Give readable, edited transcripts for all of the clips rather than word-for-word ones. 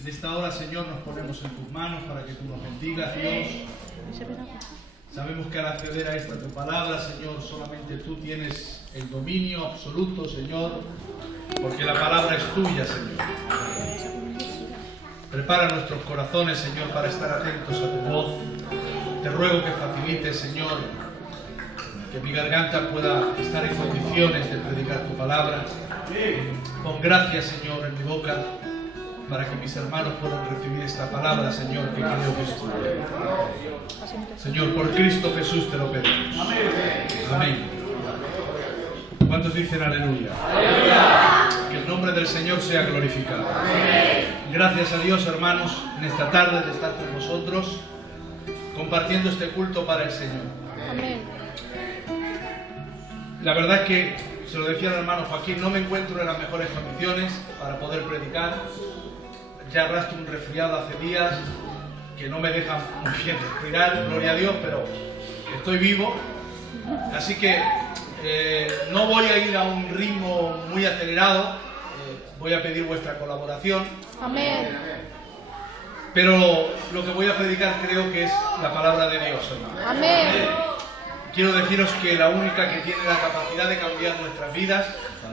En esta hora, Señor, nos ponemos en tus manos para que tú nos bendigas, Dios. Sabemos que al acceder a esta tu palabra, Señor, solamente tú tienes el dominio absoluto, Señor, porque la palabra es tuya, Señor. Prepara nuestros corazones, Señor, para estar atentos a tu voz. Te ruego que facilites, Señor, que mi garganta pueda estar en condiciones de predicar tu palabra. Pon gracia, Señor, en mi boca, para que mis hermanos puedan recibir esta palabra, Señor, que creo que es tuya. Señor, por Cristo Jesús te lo pedimos. Amén. ¿Cuántos dicen aleluya? Que el nombre del Señor sea glorificado. Gracias a Dios, hermanos, en esta tarde de estar con vosotros, compartiendo este culto para el Señor. Amén. La verdad es que, se lo decía al hermano Joaquín, no me encuentro en las mejores condiciones para poder predicar. Ya arrastro un resfriado hace días que no me deja muy bien respirar, gloria a Dios, pero estoy vivo. Así que no voy a ir a un ritmo muy acelerado, voy a pedir vuestra colaboración. Amén. Pero lo que voy a predicar creo que es la palabra de Dios, hermano. Amén. Quiero deciros que la única que tiene la capacidad de cambiar nuestras vidas,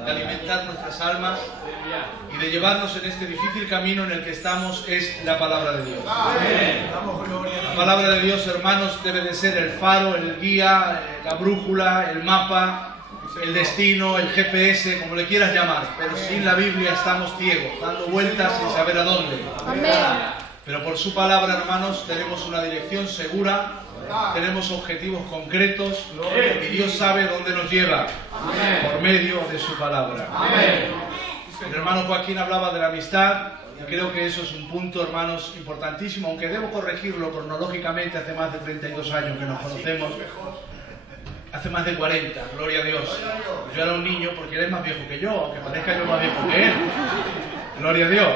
de alimentar nuestras almas y de llevarnos en este difícil camino en el que estamos es la palabra de Dios. La palabra de Dios, hermanos, debe de ser el faro, el guía, la brújula, el mapa, el destino, el GPS, como le quieras llamar. Pero sin la Biblia estamos ciegos, dando vueltas sin saber a dónde. Amén. Pero por su palabra, hermanos, tenemos una dirección segura, tenemos objetivos concretos y Dios sabe dónde nos lleva por medio de su palabra. El hermano Joaquín hablaba de la amistad y creo que eso es un punto, hermanos, importantísimo, aunque debo corregirlo cronológicamente. Hace más de 32 años que nos conocemos, hace más de 40, gloria a Dios. Yo era un niño porque él es más viejo que yo, aunque parezca yo más viejo que él, gloria a Dios.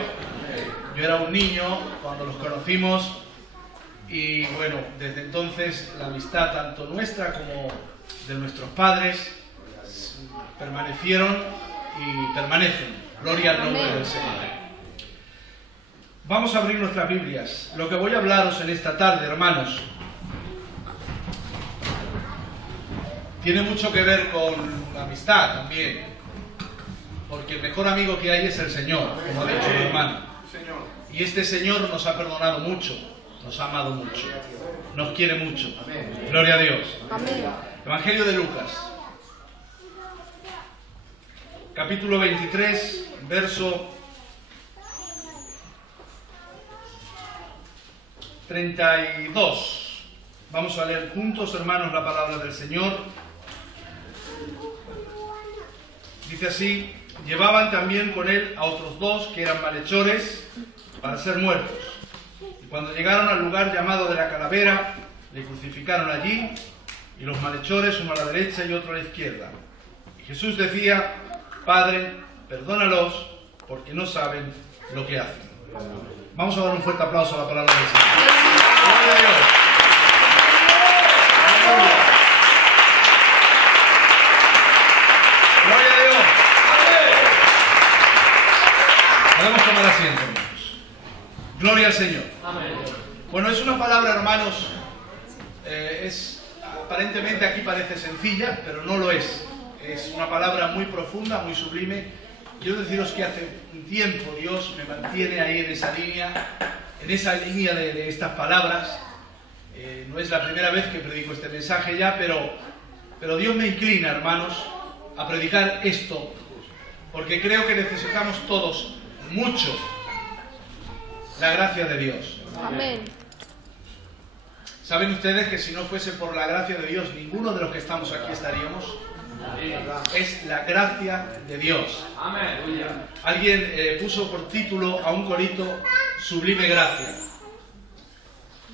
Yo era un niño cuando los conocimos y bueno, desde entonces la amistad tanto nuestra como de nuestros padres permanecieron y permanecen. Gloria al nombre del Señor. Vamos a abrir nuestras Biblias. Lo que voy a hablaros en esta tarde, hermanos, tiene mucho que ver con la amistad también, porque el mejor amigo que hay es el Señor, como ha dicho el hermano. Y este Señor nos ha perdonado mucho, nos ha amado mucho, nos quiere mucho. Gloria a Dios. Amén. Evangelio de Lucas, capítulo 23, verso 32. Vamos a leer juntos, hermanos, la palabra del Señor. Dice así: llevaban también con él a otros dos que eran malhechores para ser muertos. Y cuando llegaron al lugar llamado de la Calavera, le crucificaron allí, y los malhechores, uno a la derecha y otro a la izquierda. Y Jesús decía: Padre, perdónalos, porque no saben lo que hacen. Vamos a dar un fuerte aplauso a la palabra del Señor. ¡Gloria a Dios! ¡Gloria a Dios! Podemos tomar asiento, hermanos. Gloria al Señor. Bueno, es una palabra, hermanos, aparentemente aquí parece sencilla, pero no lo es. Es una palabra muy profunda, muy sublime. Quiero deciros que hace un tiempo Dios me mantiene ahí en esa línea de estas palabras. No es la primera vez que predico este mensaje ya, pero Dios me inclina, hermanos, a predicar esto, porque creo que necesitamos todos mucho la gracia de Dios. Amén. ¿Saben ustedes que si no fuese por la gracia de Dios, ninguno de los que estamos aquí estaríamos? Es la gracia de Dios. Alguien puso por título a un corito Sublime Gracia.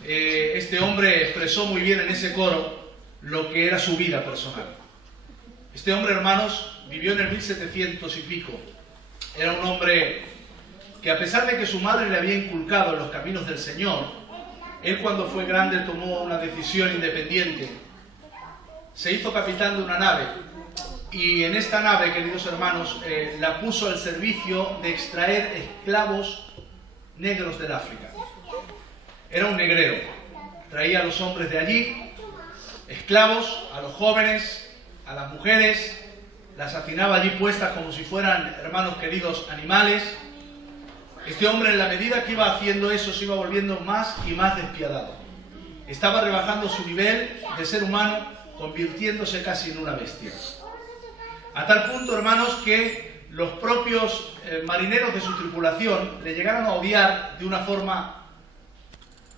Este hombre expresó muy bien en ese coro lo que era su vida personal. Este hombre, hermanos, vivió en el 1700 y pico. Era un hombre que, a pesar de que su madre le había inculcado en los caminos del Señor, él, cuando fue grande, tomó una decisión independiente. Se hizo capitán de una nave, y en esta nave, queridos hermanos, la puso al servicio de extraer esclavos negros del África. Era un negrero. Traía a los hombres de allí, esclavos, a los jóvenes, a las mujeres, las hacinaba allí puestas como si fueran, hermanos queridos, animales. Este hombre, en la medida que iba haciendo eso, se iba volviendo más y más despiadado. Estaba rebajando su nivel de ser humano, convirtiéndose casi en una bestia. A tal punto, hermanos, que los propios marineros de su tripulación le llegaron a odiar de una forma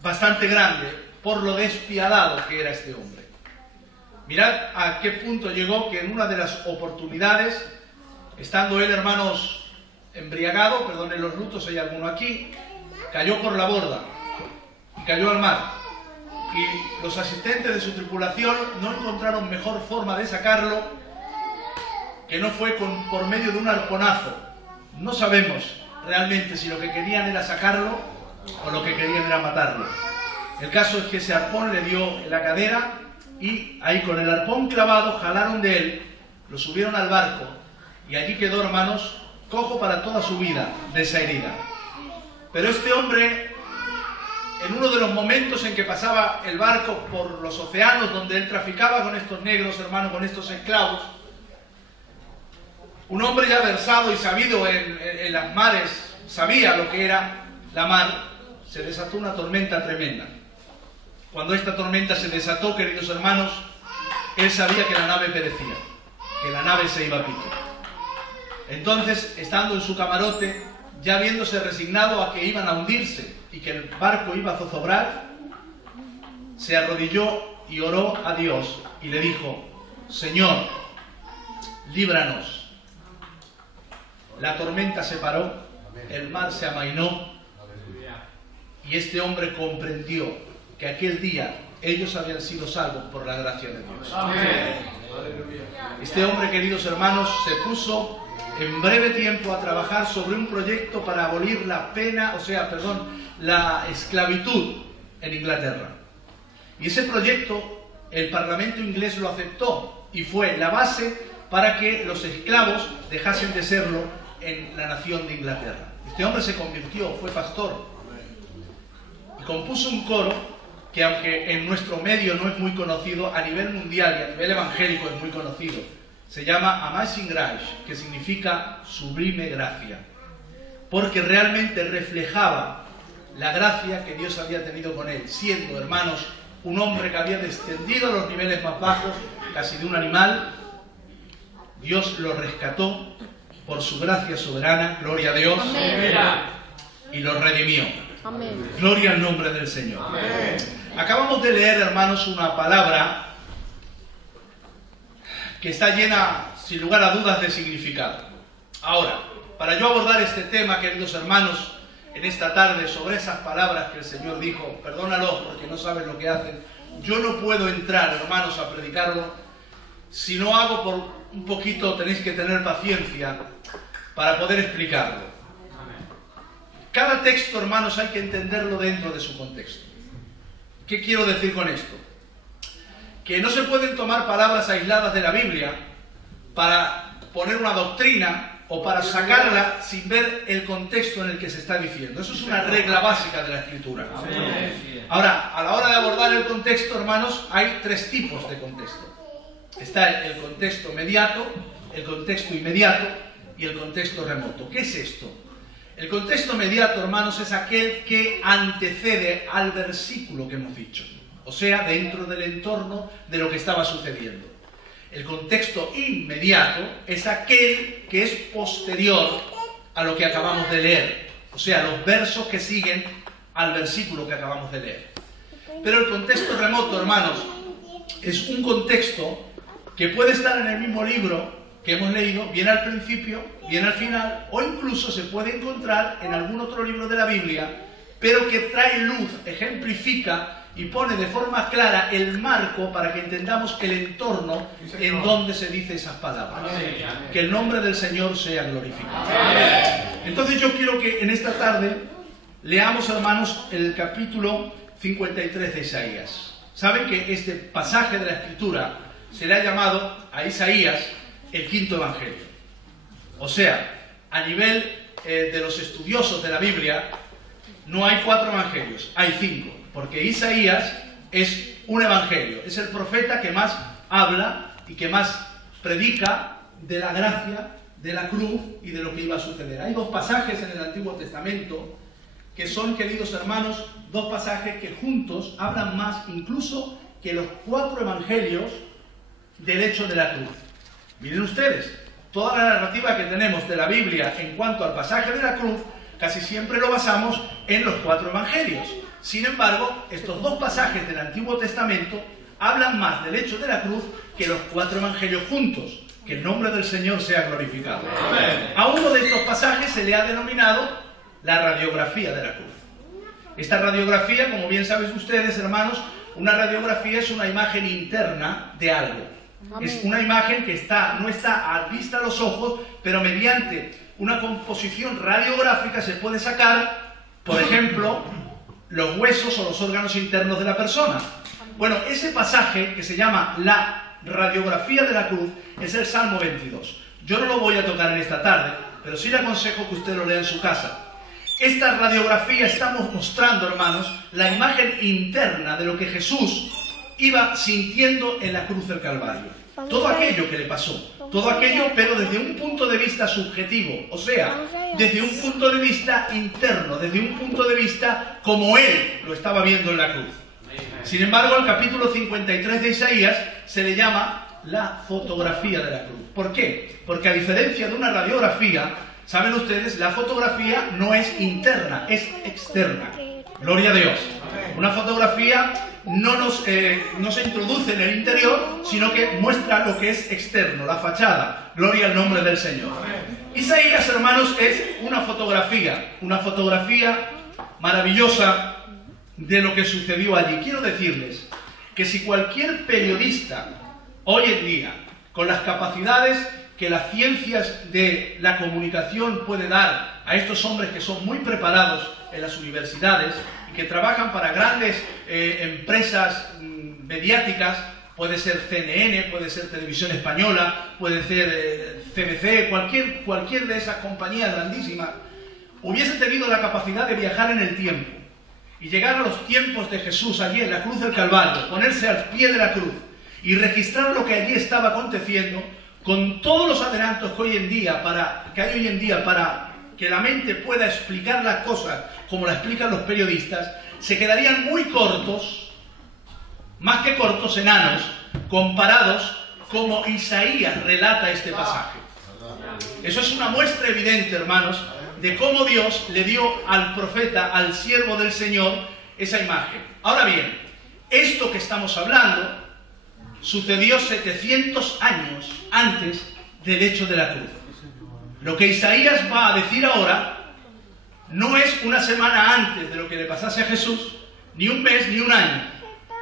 bastante grande por lo despiadado que era este hombre. Mirad a qué punto llegó que en una de las oportunidades, estando él, hermanos, embriagado, perdonen los lutos, hay alguno aquí, cayó por la borda y cayó al mar. Y los asistentes de su tripulación no encontraron mejor forma de sacarlo que no fue por medio de un arponazo. No sabemos realmente si lo que querían era sacarlo o lo que querían era matarlo. El caso es que ese arpón le dio en la cadera y ahí con el arpón clavado jalaron de él, lo subieron al barco y allí quedó, hermanos, cojo para toda su vida de esa herida. Pero este hombre, en uno de los momentos en que pasaba el barco por los océanos donde él traficaba con estos negros, hermanos, con estos esclavos, un hombre ya versado y sabido en las mares, sabía lo que era la mar, se desató una tormenta tremenda. Cuando esta tormenta se desató, queridos hermanos, él sabía que la nave perecía, que la nave se iba a pique. Entonces, estando en su camarote, ya viéndose resignado a que iban a hundirse y que el barco iba a zozobrar, se arrodilló y oró a Dios y le dijo: Señor, líbranos. La tormenta se paró, el mar se amainó y este hombre comprendió que aquel día ellos habían sido salvos por la gracia de Dios. Este hombre, queridos hermanos, se puso en breve tiempo a trabajar sobre un proyecto para abolir la esclavitud en Inglaterra. Y ese proyecto el Parlamento inglés lo aceptó y fue la base para que los esclavos dejasen de serlo en la nación de Inglaterra. Este hombre se convirtió, fue pastor y compuso un coro que, aunque en nuestro medio no es muy conocido, a nivel mundial y a nivel evangélico es muy conocido. Se llama Amazing Grace, que significa sublime gracia, porque realmente reflejaba la gracia que Dios había tenido con él, siendo, hermanos, un hombre que había descendido a los niveles más bajos, casi de un animal. Dios lo rescató por su gracia soberana, gloria a Dios. Amén. Y lo redimió. Amén. Gloria al nombre del Señor. Amén. Acabamos de leer, hermanos, una palabra que está llena, sin lugar a dudas, de significado. Ahora, para yo abordar este tema, queridos hermanos, en esta tarde, sobre esas palabras que el Señor dijo, perdónalos porque no saben lo que hacen, yo no puedo entrar, hermanos, a predicarlo. Si no hago por un poquito, tenéis que tener paciencia para poder explicarlo. Cada texto, hermanos, hay que entenderlo dentro de su contexto. ¿Qué quiero decir con esto? Que no se pueden tomar palabras aisladas de la Biblia para poner una doctrina o para sacarla sin ver el contexto en el que se está diciendo. Eso es una regla básica de la Escritura. Ahora, a la hora de abordar el contexto, hermanos, hay tres tipos de contexto. Está el contexto mediato, el contexto inmediato y el contexto remoto. ¿Qué es esto? El contexto mediato, hermanos, es aquel que antecede al versículo que hemos dicho. O sea, dentro del entorno de lo que estaba sucediendo. El contexto inmediato es aquel que es posterior a lo que acabamos de leer. O sea, los versos que siguen al versículo que acabamos de leer. Pero el contexto remoto, hermanos, es un contexto que puede estar en el mismo libro que hemos leído, bien al principio, bien al final, o incluso se puede encontrar en algún otro libro de la Biblia, pero que trae luz, ejemplifica y pone de forma clara el marco para que entendamos el entorno en donde se dice esas palabras. Que el nombre del Señor sea glorificado. Entonces yo quiero que en esta tarde leamos, hermanos, el capítulo 53 de Isaías. Saben que este pasaje de la Escritura se le ha llamado a Isaías el quinto evangelio. O sea, a nivel de los estudiosos de la Biblia, No hay 4 evangelios, hay 5, porque Isaías es un evangelio, es el profeta que más habla y que más predica de la gracia, de la cruz y de lo que iba a suceder. Hay 2 pasajes en el Antiguo Testamento que son, queridos hermanos, 2 pasajes que juntos hablan más incluso que los 4 evangelios del hecho de la cruz. Miren ustedes, toda la narrativa que tenemos de la Biblia en cuanto al pasaje de la cruz, casi siempre lo basamos en los 4 evangelios. Sin embargo, estos 2 pasajes del Antiguo Testamento hablan más del hecho de la cruz que los 4 evangelios juntos. Que el nombre del Señor sea glorificado. Amén. A uno de estos pasajes se le ha denominado la radiografía de la cruz. Esta radiografía, como bien saben ustedes, hermanos, una radiografía es una imagen interna de algo. Amén. Es una imagen que no está a vista a los ojos, pero mediante una composición radiográfica se puede sacar, por ejemplo, los huesos o los órganos internos de la persona. Bueno, ese pasaje que se llama la radiografía de la cruz es el Salmo 22. Yo no lo voy a tocar en esta tarde, pero sí le aconsejo que usted lo lea en su casa. Esta radiografía estamos mostrando, hermanos, la imagen interna de lo que Jesús iba sintiendo en la cruz del Calvario. Todo aquello que le pasó, todo aquello, pero desde un punto de vista subjetivo, o sea, desde un punto de vista interno, desde un punto de vista como él lo estaba viendo en la cruz. Sin embargo, al capítulo 53 de Isaías se le llama la fotografía de la cruz. ¿Por qué? Porque a diferencia de una radiografía, saben ustedes, la fotografía no es interna, es externa. Gloria a Dios. Una fotografía no se introduce en el interior, sino que muestra lo que es externo, la fachada. Gloria al nombre del Señor. Isaías, hermanos, es una fotografía maravillosa de lo que sucedió allí. Quiero decirles que si cualquier periodista hoy en día, con las capacidades que las ciencias de la comunicación puede dar a estos hombres que son muy preparados en las universidades y que trabajan para grandes empresas mediáticas, puede ser CNN, puede ser Televisión Española, puede ser CBC, cualquier de esas compañías grandísimas, hubiese tenido la capacidad de viajar en el tiempo y llegar a los tiempos de Jesús allí en la cruz del Calvario, ponerse al pie de la cruz y registrar lo que allí estaba aconteciendo, con todos los adelantos que hay hoy en día para que la mente pueda explicar las cosas como la explican los periodistas, se quedarían muy cortos, más que cortos, enanos, comparados como Isaías relata este pasaje. Eso es una muestra evidente, hermanos, de cómo Dios le dio al profeta, al siervo del Señor, esa imagen. Ahora bien, esto que estamos hablando sucedió 700 años antes del hecho de la cruz. Lo que Isaías va a decir ahora no es una semana antes de lo que le pasase a Jesús, ni un mes, ni un año.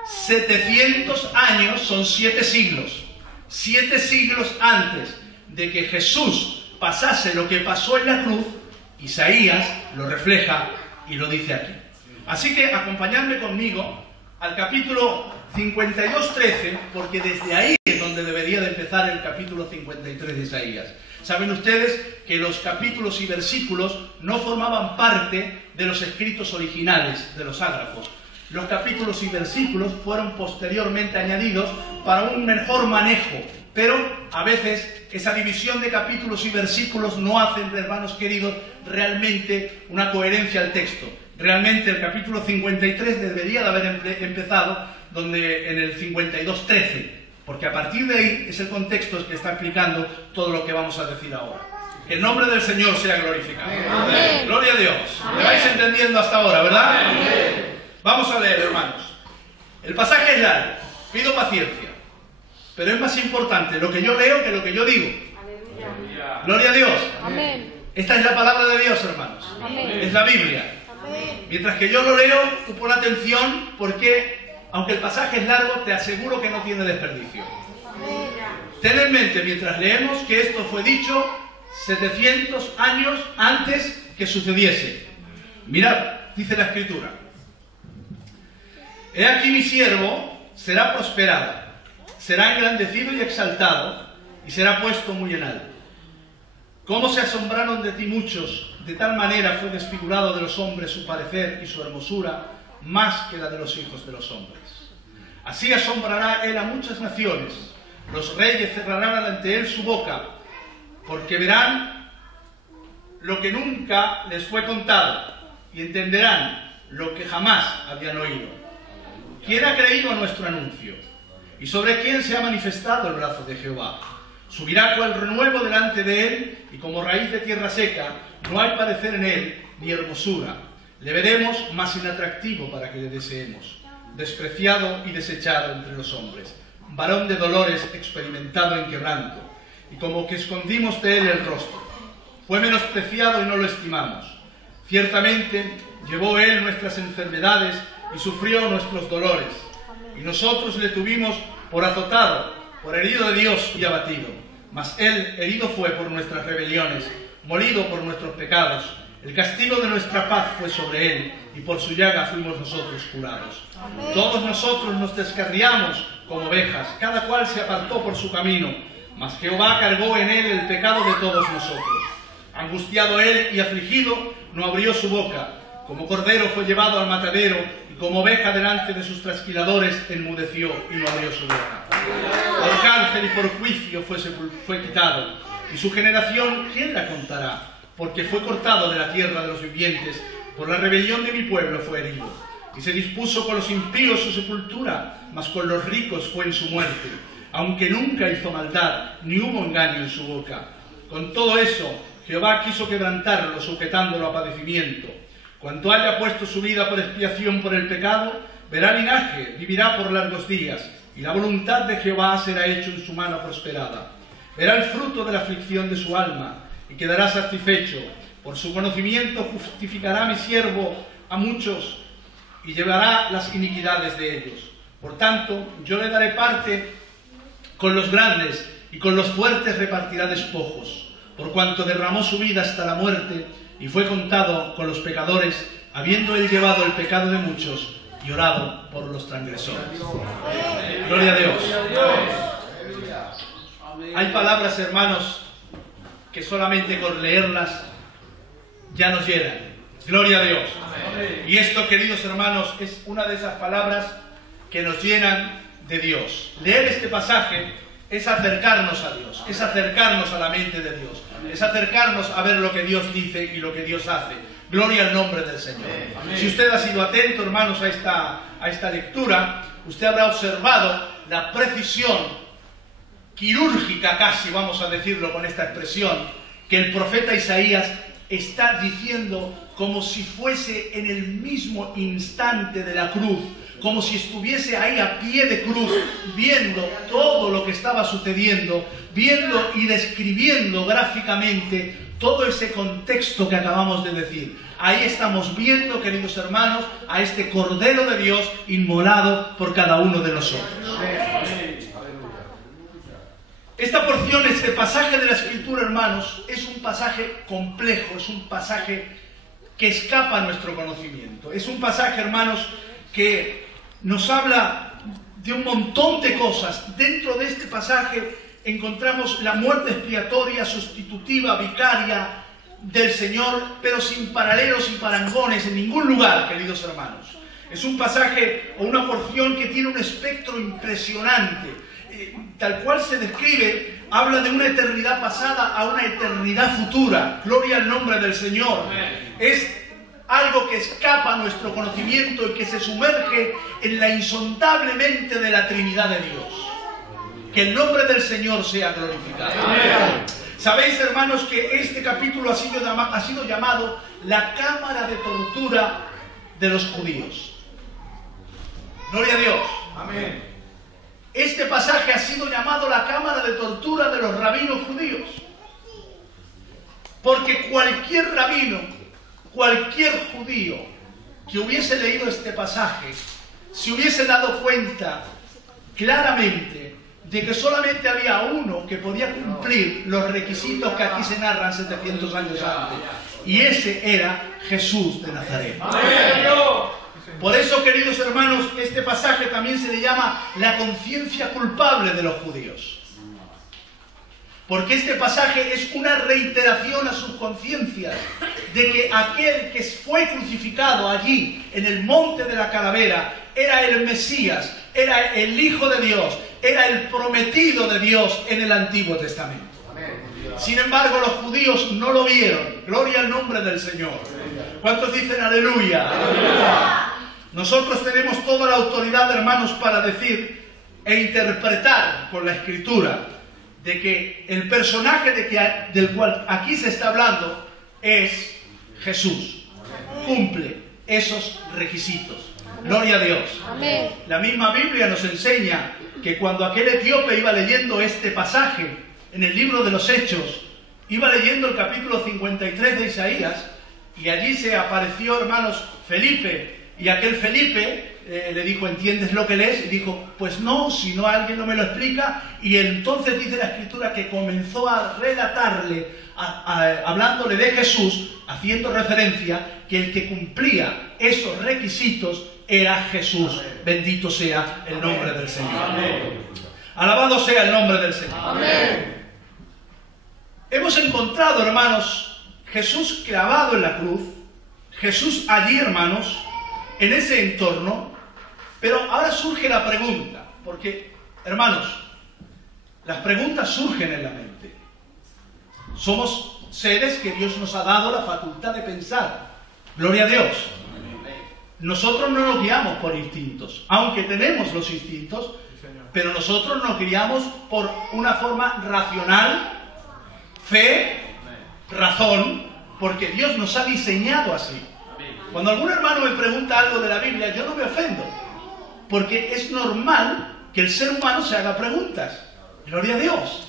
700 años son 7 siglos. 7 siglos antes de que Jesús pasase lo que pasó en la cruz, Isaías lo refleja y lo dice aquí. Así que acompañadme conmigo al capítulo 52:13, porque desde ahí es donde debería de empezar el capítulo 53 de Isaías. Saben ustedes que los capítulos y versículos no formaban parte de los escritos originales de los ágrafos. Los capítulos y versículos fueron posteriormente añadidos para un mejor manejo, pero a veces esa división de capítulos y versículos no hacen, hermanos queridos, realmente una coherencia al texto. Realmente el capítulo 53 debería de haber empezado en el 52:13, porque a partir de ahí es el contexto que está explicando todo lo que vamos a decir ahora. Que el nombre del Señor sea glorificado. Amén. Gloria a Dios. ¿Me vais entendiendo hasta ahora, verdad? Amén. Vamos a leer, hermanos. El pasaje es largo, pido paciencia, pero es más importante lo que yo leo que lo que yo digo. Aleluya. Gloria a Dios. Amén. Esta es la palabra de Dios, hermanos. Amén. Es la Biblia. Amén. Mientras que yo lo leo, tú pon atención, porque aunque el pasaje es largo, te aseguro que no tiene desperdicio. Amén. Ten en mente, mientras leemos, que esto fue dicho 700 años antes que sucediese. Mirad, dice la Escritura: he aquí mi siervo será prosperado, será engrandecido y exaltado, y será puesto muy en alto. ¿Cómo se asombraron de ti muchos de tal manera fue desfigurado de los hombres su parecer y su hermosura, más que la de los hijos de los hombres. Así asombrará él a muchas naciones, los reyes cerrarán ante él su boca, porque verán lo que nunca les fue contado, y entenderán lo que jamás habían oído. ¿Quién ha creído a nuestro anuncio? ¿Y sobre quién se ha manifestado el brazo de Jehová? Subirá cual renuevo delante de él, y como raíz de tierra seca, no hay parecer en él, ni hermosura. Le veremos más inatractivo para que le deseemos, despreciado y desechado entre los hombres, varón de dolores, experimentado en quebranto, y como que escondimos de él el rostro. Fue menospreciado y no lo estimamos. Ciertamente llevó él nuestras enfermedades y sufrió nuestros dolores, y nosotros le tuvimos por azotado, por herido de Dios y abatido. Mas él herido fue por nuestras rebeliones, molido por nuestros pecados. El castigo de nuestra paz fue sobre él, y por su llaga fuimos nosotros curados. Amén. Todos nosotros nos descarriamos como ovejas, cada cual se apartó por su camino, mas Jehová cargó en él el pecado de todos nosotros. Angustiado él y afligido, no abrió su boca. Como cordero fue llevado al matadero, y como oveja delante de sus trasquiladores enmudeció y no abrió su boca. Por cárcel y por juicio fue quitado, y su generación, ¿quién la contará? Porque fue cortado de la tierra de los vivientes, por la rebelión de mi pueblo fue herido. Y se dispuso con los impíos su sepultura, mas con los ricos fue en su muerte, aunque nunca hizo maldad, ni hubo engaño en su boca. Con todo eso, Jehová quiso quebrantarlo, sujetándolo a padecimiento. Cuanto haya puesto su vida por expiación por el pecado, verá linaje, vivirá por largos días, y la voluntad de Jehová será hecho en su mano prosperada. Verá el fruto de la aflicción de su alma, y quedará satisfecho. Por su conocimiento justificará mi siervo a muchos, y llevará las iniquidades de ellos. Por tanto, yo le daré parte con los grandes, y con los fuertes repartirá despojos, por cuanto derramó su vida hasta la muerte, y fue contado con los pecadores, habiendo él llevado el pecado de muchos, y orado por los transgresores. Gloria a Dios. Hay palabras, hermanos, que solamente con leerlas ya nos llenan. Gloria a Dios. Y esto, queridos hermanos, es una de esas palabras que nos llenan de Dios. Leer este pasaje es acercarnos a Dios, es acercarnos a la mente de Dios, es acercarnos a ver lo que Dios dice y lo que Dios hace. Gloria al nombre del Señor. Amén. Si usted ha sido atento, hermanos, a esta lectura, usted habrá observado la precisión quirúrgica, casi vamos a decirlo con esta expresión, que el profeta Isaías está diciendo como si fuese en el mismo instante de la cruz, como si estuviese ahí a pie de cruz, viendo todo lo que estaba sucediendo, viendo y describiendo gráficamente todo ese contexto que acabamos de decir. Ahí estamos viendo, queridos hermanos, a este Cordero de Dios inmolado por cada uno de nosotros. Esta porción, este pasaje de la Escritura, hermanos, es un pasaje complejo, es un pasaje que escapa a nuestro conocimiento. Es un pasaje, hermanos, que nos habla de un montón de cosas. Dentro de este pasaje encontramos la muerte expiatoria, sustitutiva, vicaria del Señor, pero sin paralelos y parangones en ningún lugar, queridos hermanos. Es un pasaje o una porción que tiene un espectro impresionante. Tal cual se describe, habla de una eternidad pasada a una eternidad futura. Gloria al nombre del Señor. Amén. Es algo que escapa a nuestro conocimiento y que se sumerge en la insondable mente de la Trinidad de Dios. Que el nombre del Señor sea glorificado. Amén. Sabéis, hermanos, que este capítulo ha sido llamado la cámara de tortura de los judíos. Gloria a Dios. Amén. Este pasaje ha sido llamado la cámara de tortura de los rabinos judíos. Porque cualquier rabino, cualquier judío que hubiese leído este pasaje, se hubiese dado cuenta claramente de que solamente había uno que podía cumplir los requisitos que aquí se narran 700 años antes. Y ese era Jesús de Nazaret. Por eso, queridos hermanos, este pasaje también se le llama la conciencia culpable de los judíos. Porque este pasaje es una reiteración a sus conciencias de que aquel que fue crucificado allí en el monte de la calavera era el Mesías, era el Hijo de Dios, era el prometido de Dios en el Antiguo Testamento. Sin embargo, los judíos no lo vieron. Gloria al nombre del Señor. ¿Cuántos dicen aleluya? ¡Aleluya! Nosotros tenemos toda la autoridad, hermanos, para decir e interpretar con la Escritura de que el personaje del cual aquí se está hablando es Jesús. Cumple esos requisitos. Gloria a Dios. Amén. La misma Biblia nos enseña que cuando aquel etíope iba leyendo este pasaje en el libro de los Hechos, iba leyendo el capítulo 53 de Isaías, y allí se apareció, hermanos, Felipe, y aquel Felipe le dijo, ¿entiendes lo que lees? Y dijo, pues no, si no alguien no me lo explica. Y entonces dice la Escritura que comenzó a relatarle, hablándole de Jesús, haciendo referencia que el que cumplía esos requisitos era Jesús. Bendito sea el nombre del Señor. Amén. Alabado sea el nombre del Señor. Amén. Hemos encontrado, hermanos, Jesús clavado en la cruz, Jesús allí, hermanos, en ese entorno. Pero ahora surge la pregunta, porque, hermanos, las preguntas surgen en la mente. Somos seres que Dios nos ha dado la facultad de pensar. Gloria a Dios. Nosotros no nos guiamos por instintos, aunque tenemos los instintos, pero nosotros nos guiamos por una forma racional, fe, razón, porque Dios nos ha diseñado así. Cuando algún hermano me pregunta algo de la Biblia, yo no me ofendo, porque es normal que el ser humano se haga preguntas. Gloria a Dios.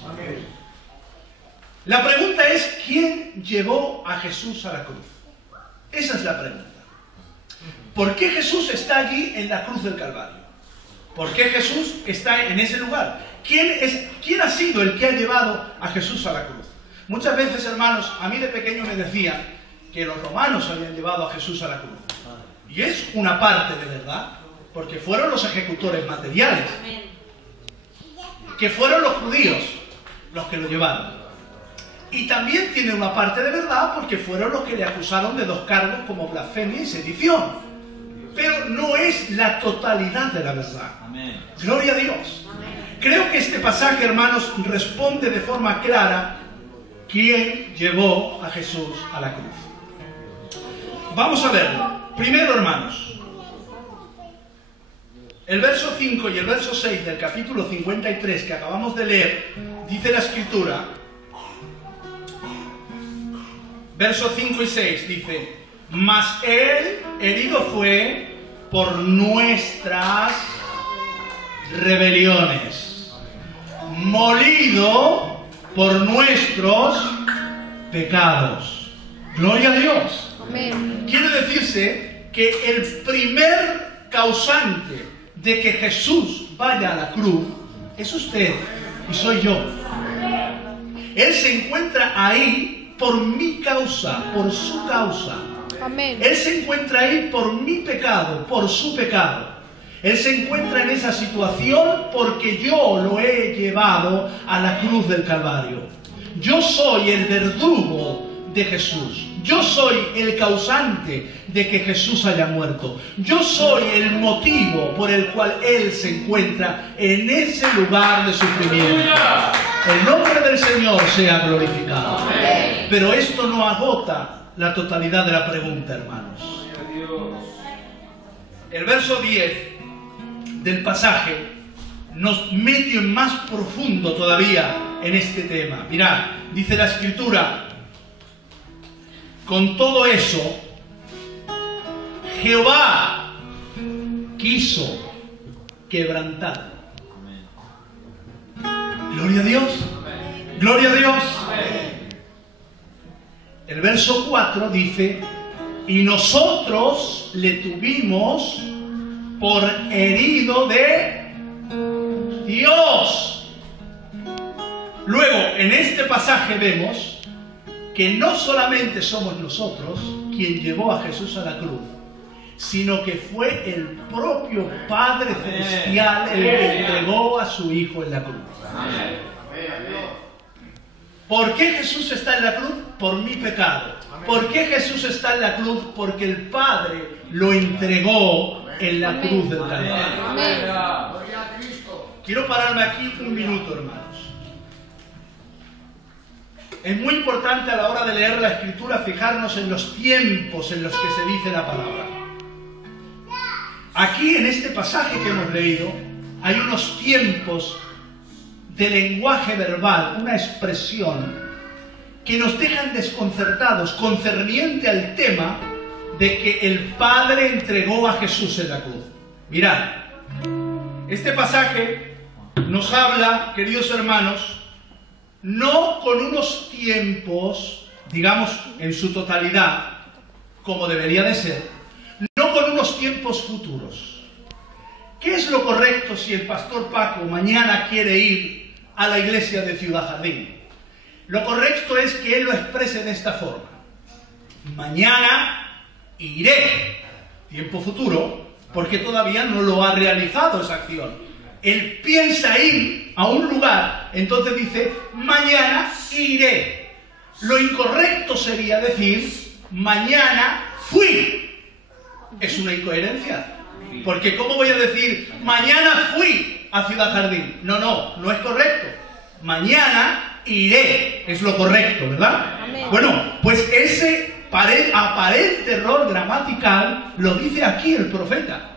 La pregunta es, ¿quién llevó a Jesús a la cruz? Esa es la pregunta. ¿Por qué Jesús está allí en la cruz del Calvario? ¿Por qué Jesús está en ese lugar? ¿Quién ha sido el que ha llevado a Jesús a la cruz? Muchas veces, hermanos, a mí de pequeño me decían que los romanos habían llevado a Jesús a la cruz. Y es una parte de verdad, porque fueron los ejecutores materiales, que fueron los judíos los que lo llevaron. Y también tiene una parte de verdad, porque fueron los que le acusaron de 2 cargos como blasfemia y sedición. Pero no es la totalidad de la verdad. Amén. Gloria a Dios. Amén. Creo que este pasaje, hermanos, responde de forma clara quién llevó a Jesús a la cruz. Vamos a verlo. Primero, hermanos, el verso 5 y el verso 6 del capítulo 53 que acabamos de leer, dice la Escritura, versos 5 y 6, dice, mas él herido fue por nuestras rebeliones, molido por nuestros pecados. Gloria a Dios. Amén. Quiere decirse que el primer causante de que Jesús vaya a la cruz es usted y soy yo. Él se encuentra ahí por mi causa, por su causa. Amén. Él se encuentra ahí por mi pecado, por su pecado. Él se encuentra en esa situación porque yo lo he llevado a la cruz del Calvario. Yo soy el verdugo de Jesús. Yo soy el causante de que Jesús haya muerto. Yo soy el motivo por el cual Él se encuentra en ese lugar de sufrimiento. El nombre del Señor sea glorificado. Pero esto no agota la totalidad de la pregunta, hermanos. El verso 10 del pasaje nos mete más profundo todavía en este tema. Mirad, dice la Escritura, con todo eso, Jehová quiso quebrantar. Gloria a Dios. Gloria a Dios. El verso 4 dice, y nosotros le tuvimos por herido de Dios. Luego, en este pasaje vemos que no solamente somos nosotros quien llevó a Jesús a la cruz, sino que fue el propio Padre Celestial el que entregó a su Hijo en la cruz. ¿Por qué Jesús está en la cruz? Por mi pecado. ¿Por qué Jesús está en la cruz? Porque el Padre lo entregó en la cruz del Calvario. Quiero pararme aquí un minuto, hermanos. Es muy importante a la hora de leer la Escritura fijarnos en los tiempos en los que se dice la palabra. Aquí, en este pasaje que hemos leído, hay unos tiempos de lenguaje verbal, una expresión que nos dejan desconcertados, concerniente al tema de que el Padre entregó a Jesús en la cruz. Mirad, este pasaje nos habla, queridos hermanos, no con unos tiempos, digamos, en su totalidad, como debería de ser, no con unos tiempos futuros. ¿Qué es lo correcto si el pastor Paco mañana quiere ir a la iglesia de Ciudad Jardín? Lo correcto es que él lo exprese de esta forma: mañana iré, tiempo futuro, porque todavía no lo ha realizado esa acción. Él piensa ir a un lugar, entonces dice, mañana iré. Lo incorrecto sería decir, mañana fui. Es una incoherencia. Porque ¿cómo voy a decir, mañana fui a Ciudad Jardín? No, no es correcto. Mañana iré, es lo correcto, ¿verdad? Amén. Bueno, pues ese aparente error gramatical lo dice aquí el profeta.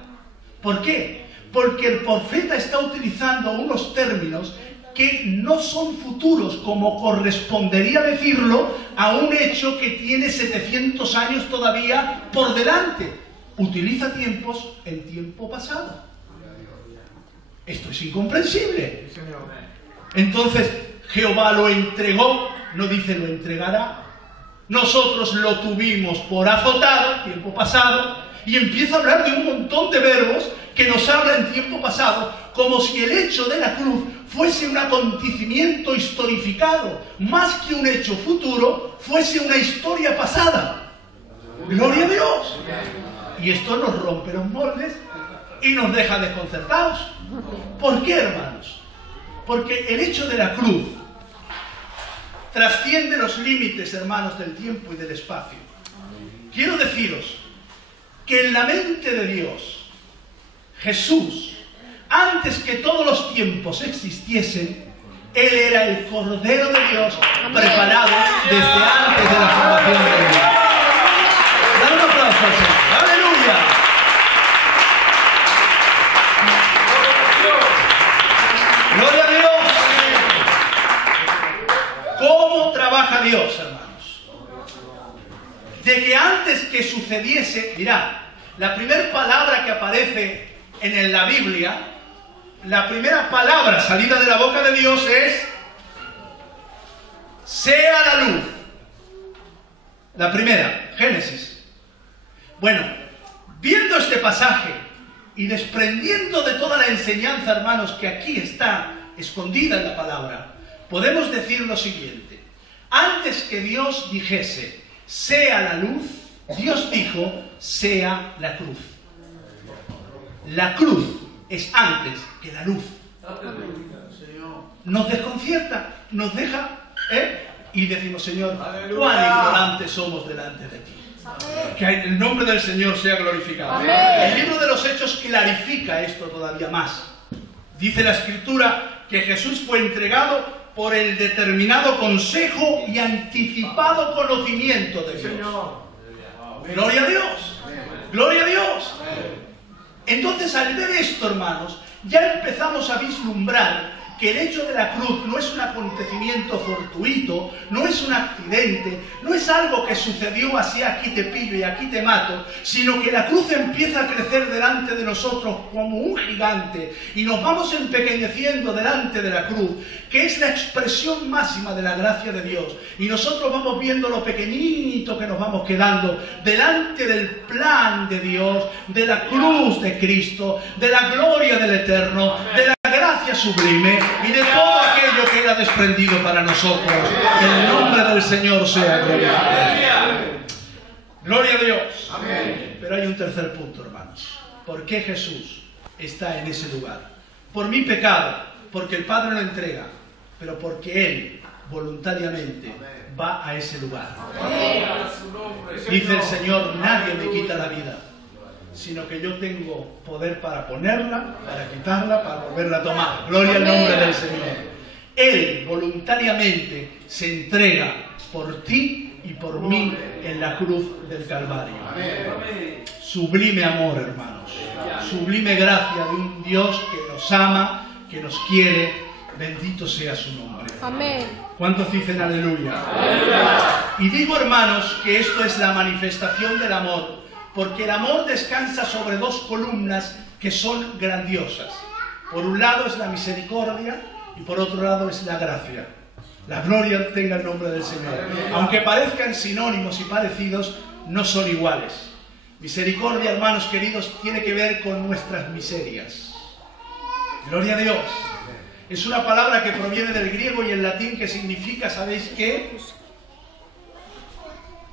¿Por qué? Porque el profeta está utilizando unos términos que no son futuros, como correspondería decirlo a un hecho que tiene 700 años todavía por delante. Utiliza tiempos en tiempo pasado. Esto es incomprensible. Entonces, Jehová lo entregó, no dice lo entregará. Nosotros lo tuvimos por azotado, tiempo pasado, y empieza a hablar de un montón de verbos que nos habla en tiempo pasado, como si el hecho de la cruz fuese un acontecimiento historificado, más que un hecho futuro, fuese una historia pasada. ¡Gloria a Dios! Y esto nos rompe los moldes y nos deja desconcertados. ¿Por qué, hermanos? Porque el hecho de la cruz trasciende los límites, hermanos, del tiempo y del espacio. Quiero deciros que en la mente de Dios, Jesús, antes que todos los tiempos existiesen, Él era el Cordero de Dios preparado desde antes de la formación del mundo. Dale un aplauso al Señor. ¡Aleluya! ¡Gloria a Dios! ¿Cómo trabaja Dios, hermanos? De que antes que sucediese, mirad, la primera palabra que aparece en la Biblia, la primera palabra salida de la boca de Dios es sea la luz. La primera, Génesis. Bueno, viendo este pasaje y desprendiendo de toda la enseñanza, hermanos, que aquí está escondida en la palabra, podemos decir lo siguiente: antes que Dios dijese sea la luz, Dios dijo sea la cruz. La cruz es antes que la luz. Nos desconcierta, nos deja, y decimos, Señor, cuán ignorantes somos delante de ti. Que el nombre del Señor sea glorificado. Amén. El libro de los Hechos clarifica esto todavía más. Dice la Escritura que Jesús fue entregado por el determinado consejo y anticipado conocimiento de Dios. Gloria a Dios. Gloria a Dios. Entonces, al ver esto, hermanos, ya empezamos a vislumbrar que el hecho de la cruz no es un acontecimiento fortuito, no es un accidente, no es algo que sucedió así, aquí te pillo y aquí te mato, sino que la cruz empieza a crecer delante de nosotros como un gigante y nos vamos empequeñeciendo delante de la cruz, que es la expresión máxima de la gracia de Dios, y nosotros vamos viendo lo pequeñito que nos vamos quedando delante del plan de Dios, de la cruz de Cristo, de la gloria del Eterno, de la gracia sublime y de todo aquello que Él ha desprendido para nosotros. Que el nombre del Señor sea glorificado. Gloria a Dios. Amén. Pero hay un tercer punto, hermanos. ¿Por qué Jesús está en ese lugar? Por mi pecado, porque el Padre lo entrega, pero porque Él voluntariamente va a ese lugar. Dice el Señor, nadie me quita la vida, sino que yo tengo poder para ponerla, para quitarla, para volverla a tomar. Gloria al nombre del Señor. Él voluntariamente se entrega por ti y por mí en la cruz del Calvario. Sublime amor, hermanos. Sublime gracia de un Dios que nos ama, que nos quiere. Bendito sea su nombre. Amén. ¿Cuántos dicen aleluya? Y digo, hermanos, que esto es la manifestación del amor, porque el amor descansa sobre dos columnas que son grandiosas. Por un lado es la misericordia y por otro lado es la gracia. La gloria tenga el nombre del Señor. Aunque parezcan sinónimos y parecidos, no son iguales. Misericordia, hermanos queridos, tiene que ver con nuestras miserias. Gloria a Dios. Es una palabra que proviene del griego y el latín que significa, ¿sabéis qué?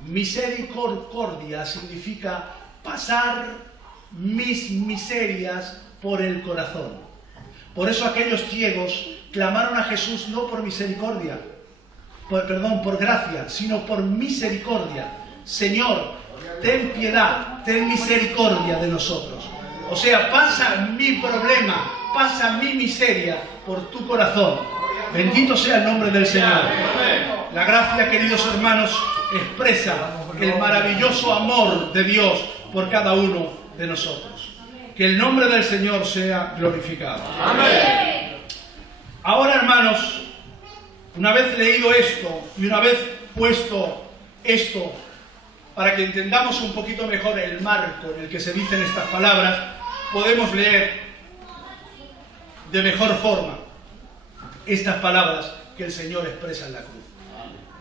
Misericordia significa pasar mis miserias por el corazón. Por eso aquellos ciegos clamaron a Jesús no por misericordia, por gracia, sino por misericordia. Señor, ten piedad, ten misericordia de nosotros. O sea, pasa mi problema, pasa mi miseria por tu corazón. Bendito sea el nombre del Señor. La gracia, queridos hermanos, expresa el maravilloso amor de Dios por cada uno de nosotros. Que el nombre del Señor sea glorificado. Amén. Ahora, hermanos, una vez leído esto y una vez puesto esto, para que entendamos un poquito mejor el marco en el que se dicen estas palabras, podemos leer de mejor forma estas palabras que el Señor expresa en la cruz.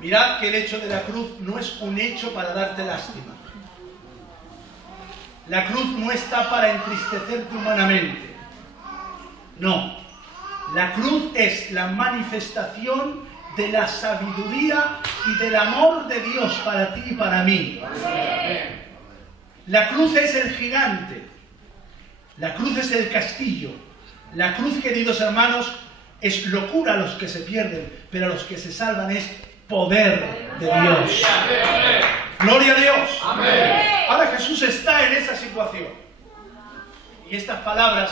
Mirad que el hecho de la cruz no es un hecho para darte lástima. La cruz no está para entristecerte humanamente. No. La cruz es la manifestación de la sabiduría y del amor de Dios para ti y para mí. La cruz es el gigante. La cruz es el castillo. La cruz, queridos hermanos, es locura a los que se pierden, pero a los que se salvan es poder de Dios. Gloria a Dios. Ahora Jesús está en esa situación. Y estas palabras,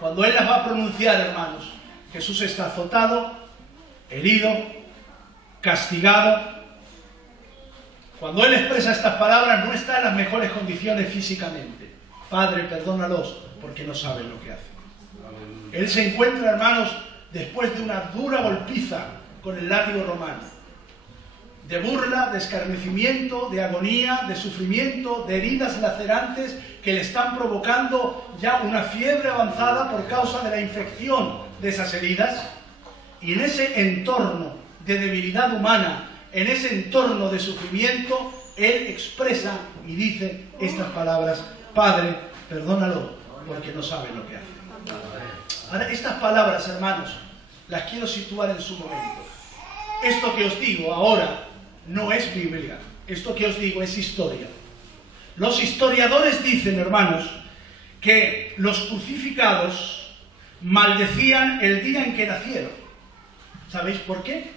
cuando Él las va a pronunciar, hermanos, Jesús está azotado, herido, castigado. Cuando Él expresa estas palabras, no está en las mejores condiciones físicamente. Padre, perdónalos, porque no saben lo que hacen. Él se encuentra, hermanos, después de una dura golpiza con el látigo romano. De burla, de escarnecimiento, de agonía, de sufrimiento, de heridas lacerantes que le están provocando ya una fiebre avanzada por causa de la infección de esas heridas. Y en ese entorno de debilidad humana, en ese entorno de sufrimiento, Él expresa y dice estas palabras: Padre, perdónalo, porque no saben lo que hacen. Ahora, estas palabras, hermanos, las quiero situar en su momento. Esto que os digo ahora no es Biblia. Esto que os digo es historia. Los historiadores dicen, hermanos, que los crucificados maldecían el día en que nacieron. ¿Sabéis por qué?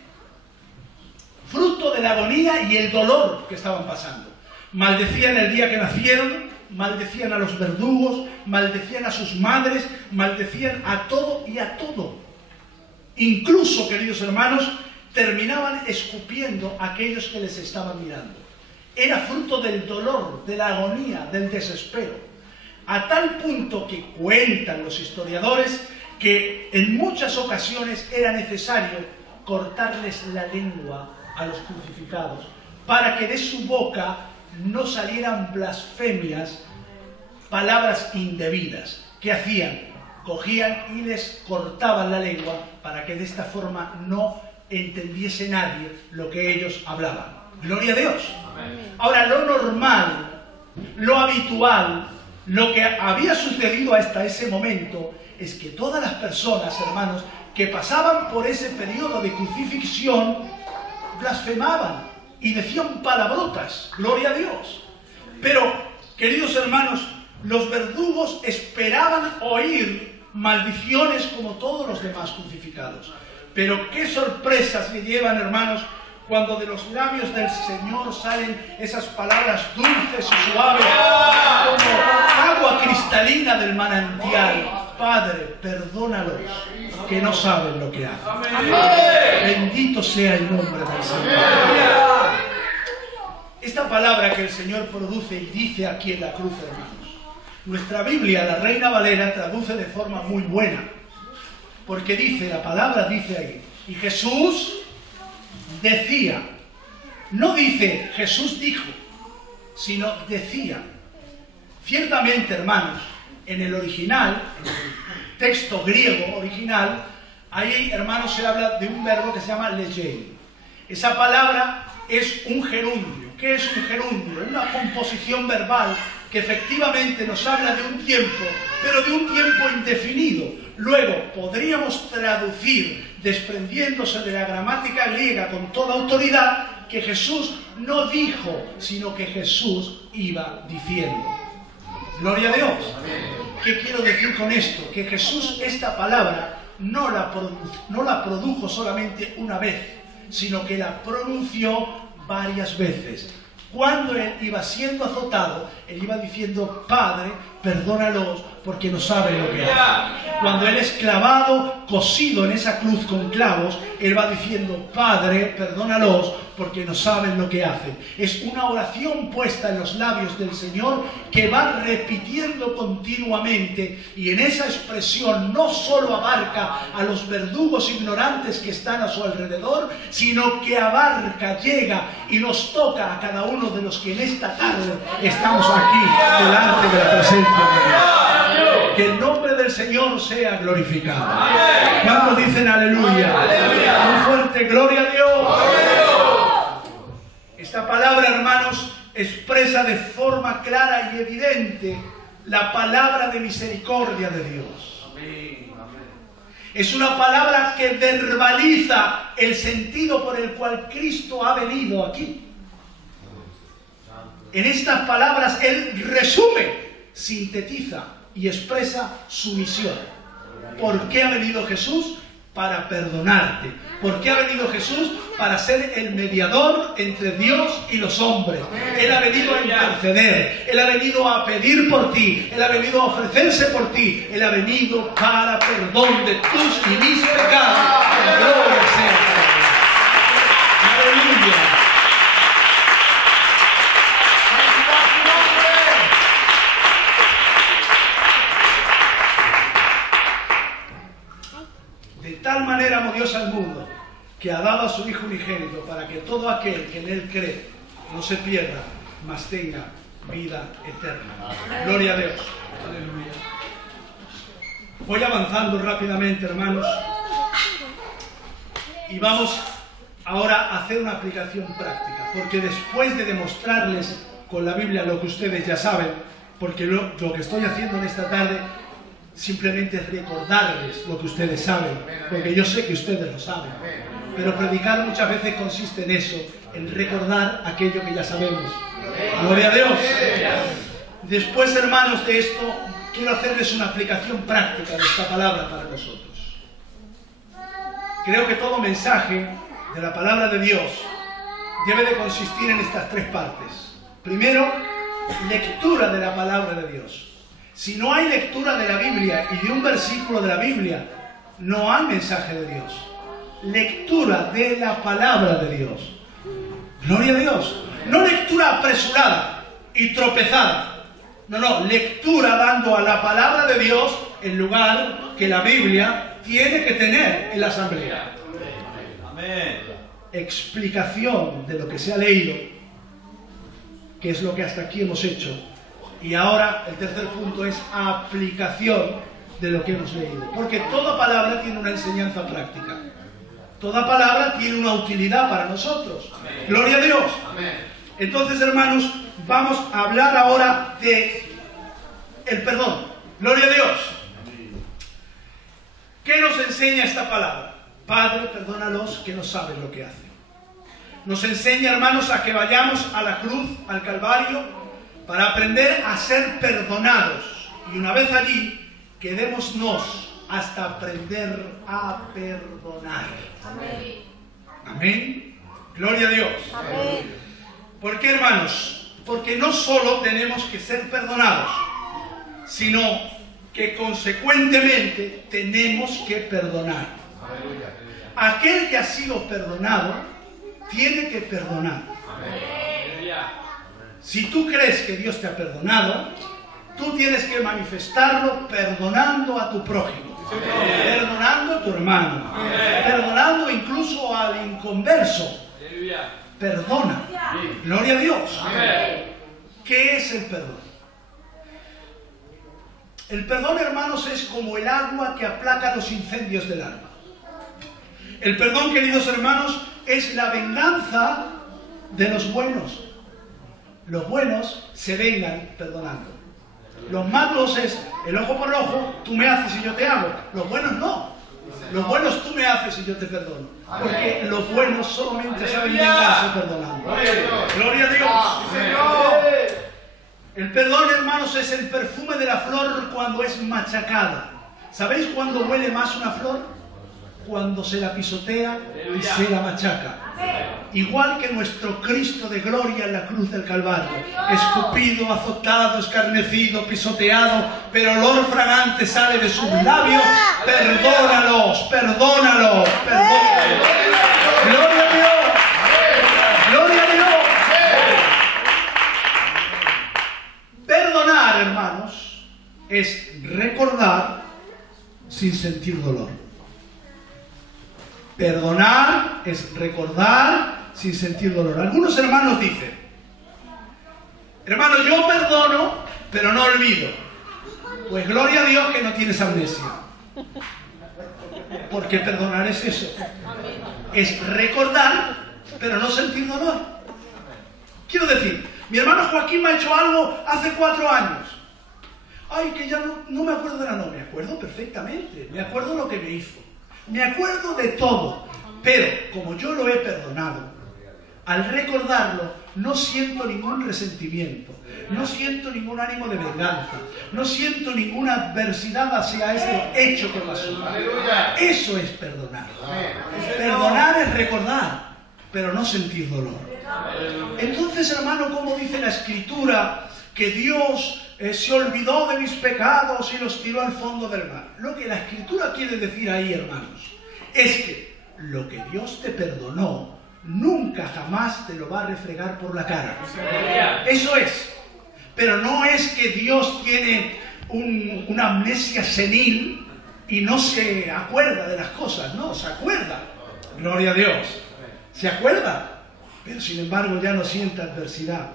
Fruto de la agonía y el dolor que estaban pasando. Maldecían el día que nacieron, maldecían a los verdugos, maldecían a sus madres, maldecían a todo y a todo. Incluso, queridos hermanos, terminaban escupiendo a aquellos que les estaban mirando. Era fruto del dolor, de la agonía, del desespero. A tal punto que cuentan los historiadores que en muchas ocasiones era necesario cortarles la lengua a los crucificados para que de su boca no salieran blasfemias, palabras indebidas. ¿Qué hacían? Cogían y les cortaban la lengua para que de esta forma no entendiese nadie lo que ellos hablaban. Gloria a Dios. Amén. Ahora, lo normal, lo habitual, lo que había sucedido hasta ese momento es que todas las personas, hermanos, que pasaban por ese periodo de crucifixión, blasfemaban y decían palabrotas. Gloria a Dios. Pero, queridos hermanos, los verdugos esperaban oír maldiciones como todos los demás crucificados. Pero qué sorpresas me llevan, hermanos, cuando de los labios del Señor salen esas palabras dulces y suaves como agua cristalina del manantial. Padre, perdónalos, que no saben lo que hacen. Bendito sea el nombre del Señor. Esta palabra que el Señor produce y dice aquí en la cruz, hermanos, nuestra Biblia, la Reina Valera, traduce de forma muy buena, porque dice, la palabra dice ahí, y Jesús decía, no dice Jesús dijo, sino decía. Ciertamente, hermanos, en el original, en el texto griego original, ahí, hermanos, se habla de un verbo que se llama legei. Esa palabra es un gerundio. ¿Qué es un gerundio? Es una composición verbal que efectivamente nos habla de un tiempo, pero de un tiempo indefinido. Luego, podríamos traducir, desprendiéndose de la gramática griega con toda autoridad, que Jesús no dijo, sino que Jesús iba diciendo. Gloria a Dios. ¿Qué quiero decir con esto? Que Jesús esta palabra no la produjo solamente una vez, sino que la pronunció varias veces. Cuando él iba siendo azotado, él iba diciendo, Padre, perdónalos porque no saben lo que hacen. Cuando él es clavado, cosido en esa cruz con clavos, él va diciendo, Padre, perdónalos porque no saben lo que hacen. Es una oración puesta en los labios del Señor que va repitiendo continuamente, y en esa expresión no solo abarca a los verdugos ignorantes que están a su alrededor, sino que abarca, llega y nos toca a cada uno de los que en esta tarde estamos aquí delante de la presencia de Dios. Que el nombre del Señor sea glorificado. ¿Cuántos dicen aleluya? Un fuerte gloria a Dios. Esta palabra, hermanos, expresa de forma clara y evidente la palabra de misericordia de Dios. Es una palabra que verbaliza el sentido por el cual Cristo ha venido aquí. En estas palabras Él resume, sintetiza y expresa su misión. ¿Por qué ha venido Jesús? Para perdonarte. ¿Por qué ha venido Jesús? Para ser el mediador entre Dios y los hombres. Él ha venido a interceder. Él ha venido a pedir por ti. Él ha venido a ofrecerse por ti. Él ha venido para perdón de tus y mis pecados. Gloria sea a Dios. Aleluya. De tal manera amó Dios al mundo, que ha dado a su Hijo unigénito, para que todo aquel que en Él cree no se pierda, mas tenga vida eterna. Gloria a Dios. Aleluya. Voy avanzando rápidamente, hermanos, y vamos ahora a hacer una aplicación práctica, porque después de demostrarles con la Biblia lo que ustedes ya saben, porque lo que estoy haciendo en esta tarde simplemente es recordarles lo que ustedes saben, porque yo sé que ustedes lo saben. Pero predicar muchas veces consiste en eso, en recordar aquello que ya sabemos. Gloria a Dios. Después, hermanos, de esto, quiero hacerles una aplicación práctica de esta palabra para nosotros. Creo que todo mensaje de la palabra de Dios debe de consistir en estas tres partes. Primero, lectura de la palabra de Dios. Si no hay lectura de la Biblia y de un versículo de la Biblia, no hay mensaje de Dios. Lectura de la palabra de Dios. Gloria a Dios. No lectura apresurada y tropezada. No, lectura dando a la palabra de Dios el lugar que la Biblia tiene que tener en la asamblea. Amén. Explicación de lo que se ha leído, que es lo que hasta aquí hemos hecho. Y ahora el tercer punto es aplicación de lo que hemos leído. Porque toda palabra tiene una enseñanza práctica. Toda palabra tiene una utilidad para nosotros. Amén. Gloria a Dios. Amén. Entonces, hermanos, vamos a hablar ahora de el perdón. Gloria a Dios. ¿Qué nos enseña esta palabra? Padre, perdónalos que no saben lo que hacen. Nos enseña, hermanos, a que vayamos a la cruz, al Calvario, para aprender a ser perdonados. Y una vez allí, quedémonos hasta aprender a perdonar. Amén. Amén. Gloria a Dios. Amén. ¿Por qué, hermanos? Porque no solo tenemos que ser perdonados, sino que consecuentemente tenemos que perdonar. Aquel que ha sido perdonado tiene que perdonar. Si tú crees que Dios te ha perdonado, tú tienes que manifestarlo perdonando a tu prójimo, perdonando a tu hermano, perdonando incluso al inconverso. Perdona. Gloria a Dios. ¿Qué es el perdón? El perdón, hermanos, es como el agua que aplaca los incendios del alma. El perdón, queridos hermanos, es la venganza de los buenos. Los buenos se vengan perdonando. Los malos es el ojo por ojo, tú me haces y yo te hago. Los buenos no. Los buenos tú me haces y yo te perdono. Porque los buenos solamente saben vengarse perdonando. Gloria a Dios. El perdón, hermanos, es el perfume de la flor cuando es machacada. ¿Sabéis cuándo huele más una flor? Cuando se la pisotea y se la machaca. Igual que nuestro Cristo de gloria en la cruz del Calvario, escupido, azotado, escarnecido, pisoteado, pero olor fragante sale de sus labios. Perdónalos, perdónalos, perdónalos. Gloria a Dios. Gloria a Dios. Perdonar, hermanos, es recordar sin sentir dolor. Perdonar es recordar sin sentir dolor. Algunos hermanos dicen: hermano, yo perdono, pero no olvido. Pues gloria a Dios que no tienes amnesia. Porque perdonar es eso. Es recordar, pero no sentir dolor. Quiero decir, mi hermano Joaquín me ha hecho algo hace 4 años. Ay, que ya no me acuerdo de la no. Me acuerdo perfectamente. Me acuerdo lo que me hizo. Me acuerdo de todo, pero como yo lo he perdonado, al recordarlo no siento ningún resentimiento, no siento ningún ánimo de venganza, no siento ninguna adversidad hacia ese hecho que pasó. Eso es perdonar. Perdonar es recordar, pero no sentir dolor. Entonces, hermano, ¿cómo dice la Escritura que Dios se olvidó de mis pecados y los tiró al fondo del mar? Lo que la Escritura quiere decir ahí, hermanos, es que lo que Dios te perdonó nunca jamás te lo va a refregar por la cara. Eso es. Pero no es que Dios tiene una amnesia senil y no se acuerda de las cosas. No, se acuerda. Gloria a Dios. Se acuerda. Pero sin embargo ya no siente adversidad.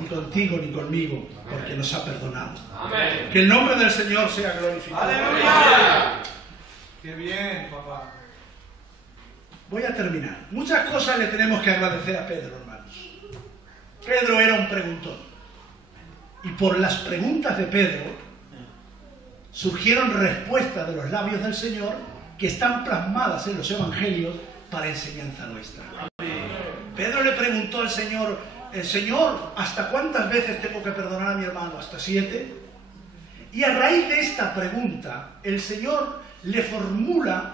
Ni contigo ni conmigo, porque nos ha perdonado. Amén. Que el nombre del Señor sea glorificado. ¡Aleluya! ¡Qué bien, papá! Voy a terminar. Muchas cosas le tenemos que agradecer a Pedro, hermanos. Pedro era un preguntón. Y por las preguntas de Pedro surgieron respuestas de los labios del Señor que están plasmadas en los evangelios para enseñanza nuestra. Pedro le preguntó al Señor: Señor, ¿hasta cuántas veces tengo que perdonar a mi hermano? ¿Hasta 7? Y a raíz de esta pregunta, el Señor le formula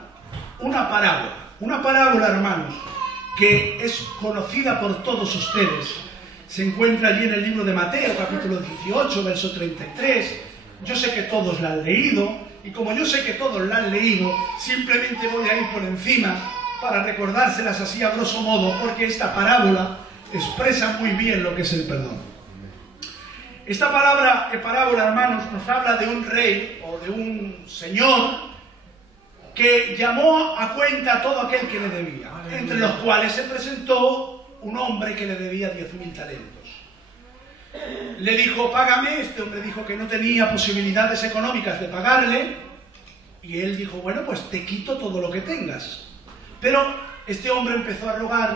una parábola, hermanos, que es conocida por todos ustedes. Se encuentra allí en el libro de Mateo, capítulo 18, verso 33. Yo sé que todos la han leído, y como yo sé que todos la han leído, simplemente voy a ir por encima para recordárselas así a grosso modo, porque esta parábola expresa muy bien lo que es el perdón. Esta parábola, hermanos, nos habla de un rey o de un señor que llamó a cuenta a todo aquel que le debía, entre los cuales se presentó un hombre que le debía 10.000 talentos. Le dijo: págame. Este hombre dijo que no tenía posibilidades económicas de pagarle, y él dijo: bueno, pues te quito todo lo que tengas. Pero este hombre empezó a rogar